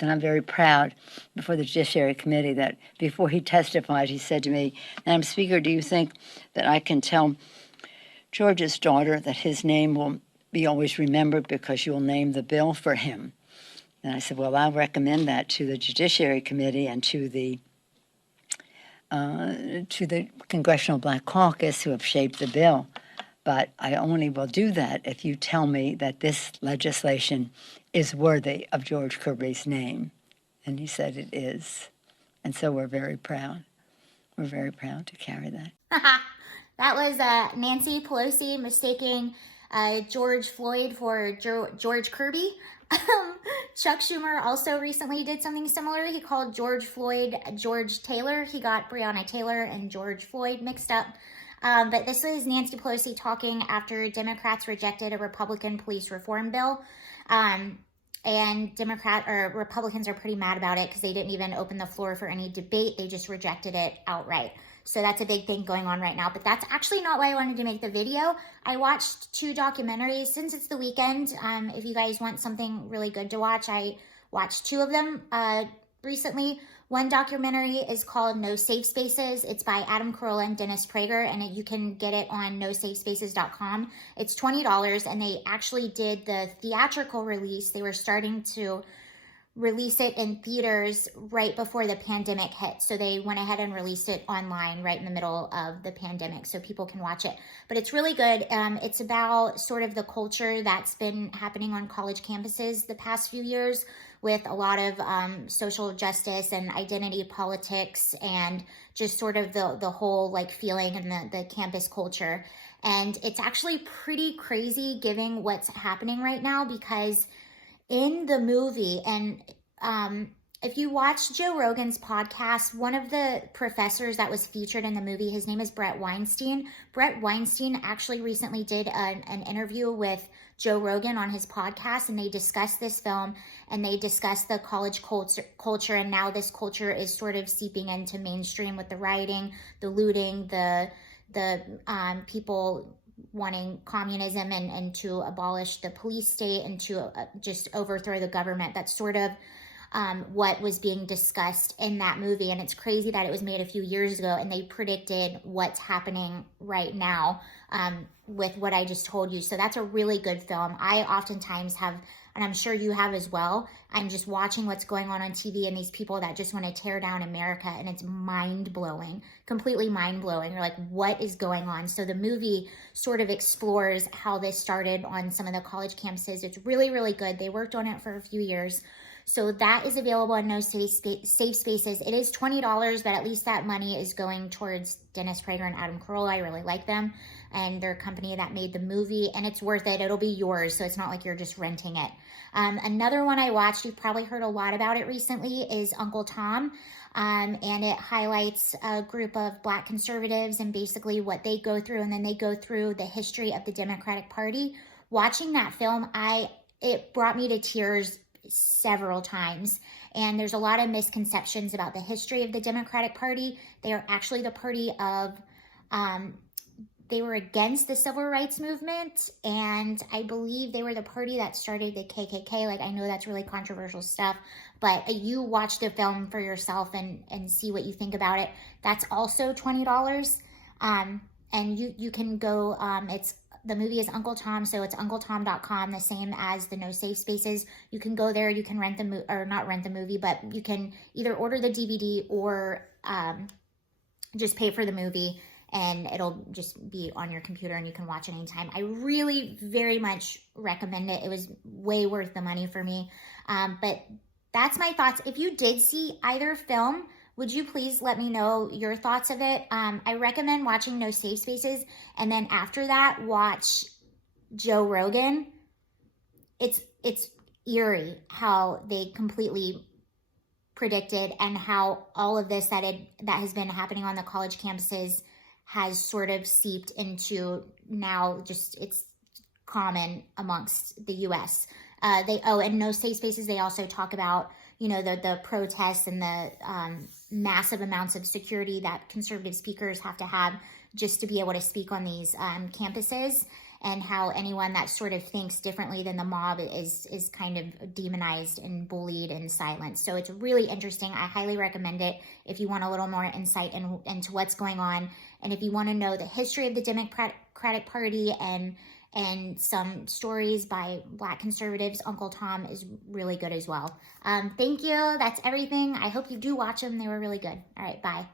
rights. And I'm very proud before the Judiciary Committee that before he testified, he said to me, Madam Speaker, do you think that I can tell George's daughter that his name will be always remembered because you'll name the bill for him? And I said, well, I'll recommend that to the Judiciary Committee and to the Congressional Black Caucus who have shaped the bill. But I only will do that if you tell me that this legislation is worthy of George Kirby's name. And he said it is. And so we're very proud. We're very proud to carry that. That was Nancy Pelosi mistaking George Floyd for George Kirby. Chuck Schumer also recently did something similar. He called George Floyd George Taylor. He got Breonna Taylor and George Floyd mixed up. But this was Nancy Pelosi talking after Democrats rejected a Republican police reform bill. And Republicans are pretty mad about it because they didn't even open the floor for any debate. They just rejected it outright. So that's a big thing going on right now. But that's actually not why I wanted to make the video. I watched 2 documentaries since it's the weekend. If you guys want something really good to watch, I watched 2 of them recently. One documentary is called No Safe Spaces. It's by Adam Carolla and Dennis Prager, and you can get it on nosafespaces.com. It's $20, and they actually did the theatrical release. They were starting to release it in theaters right before the pandemic hit. So they went ahead and released it online right in the middle of the pandemic so people can watch it. But it's really good. It's about sort of the culture that's been happening on college campuses the past few years with a lot of social justice and identity politics and just sort of the whole like feeling and the campus culture. And it's actually pretty crazy given what's happening right now because in the movie, and if you watch Joe Rogan's podcast, one of the professors that was featured in the movie, his name is Brett Weinstein. Brett Weinstein actually recently did an interview with Joe Rogan on his podcast, and they discussed this film, and they discussed the college culture, and now this culture is sort of seeping into mainstream with the rioting, the looting, the people wanting communism and to abolish the police state and to just overthrow the government. That's sort of what was being discussed in that movie. And it's crazy that it was made a few years ago and they predicted what's happening right now with what I just told you. So that's a really good film. I oftentimes have, and I'm sure you have as well, I'm just watching what's going on TV and these people that just want to tear down America, and it's mind-blowing, completely mind-blowing. You're like, what is going on? So the movie sort of explores how this started on some of the college campuses. It's really, really good. They worked on it for a few years. So that is available on No Safe Spaces. It is $20, but at least that money is going towards Dennis Prager and Adam Carolla. I really like them, and their company that made the movie, and it's worth it. It'll be yours, so it's not like you're just renting it. Another one I watched, you've probably heard a lot about it recently, is Uncle Tom, and it highlights a group of Black conservatives and basically what they go through, and then they go through the history of the Democratic Party. Watching that film, it brought me to tears several times, and there's a lot of misconceptions about the history of the Democratic Party. They are actually the party of they were against the civil rights movement, and I believe they were the party that started the KKK. Like, I know that's really controversial stuff, but you watch the film for yourself and see what you think about it. That's also $20, and you can go, the movie is Uncle Tom, so it's uncletom.com, the same as the No Safe Spaces. You can go there, you can rent the movie, or not rent the movie, but you can either order the DVD or just pay for the movie, and it'll just be on your computer and you can watch it anytime. I really very much recommend it. It was way worth the money for me. But that's my thoughts. If you did see either film, would you please let me know your thoughts of it? I recommend watching No Safe Spaces, and then after that, watch Joe Rogan. It's eerie how they completely predicted, and how all of this that has been happening on the college campuses has sort of seeped into now just it's common amongst the U.S. And No Safe Spaces, they also talk about, the protests and the massive amounts of security that conservative speakers have to have just to be able to speak on these campuses. and how anyone that sort of thinks differently than the mob is kind of demonized and bullied and silenced. So it's really interesting. I highly recommend it if you want a little more insight into what's going on, and if you want to know the history of the Democratic Party and some stories by Black conservatives. Uncle Tom is really good as well. Thank you. That's everything. I hope you do watch them. They were really good. All right, bye.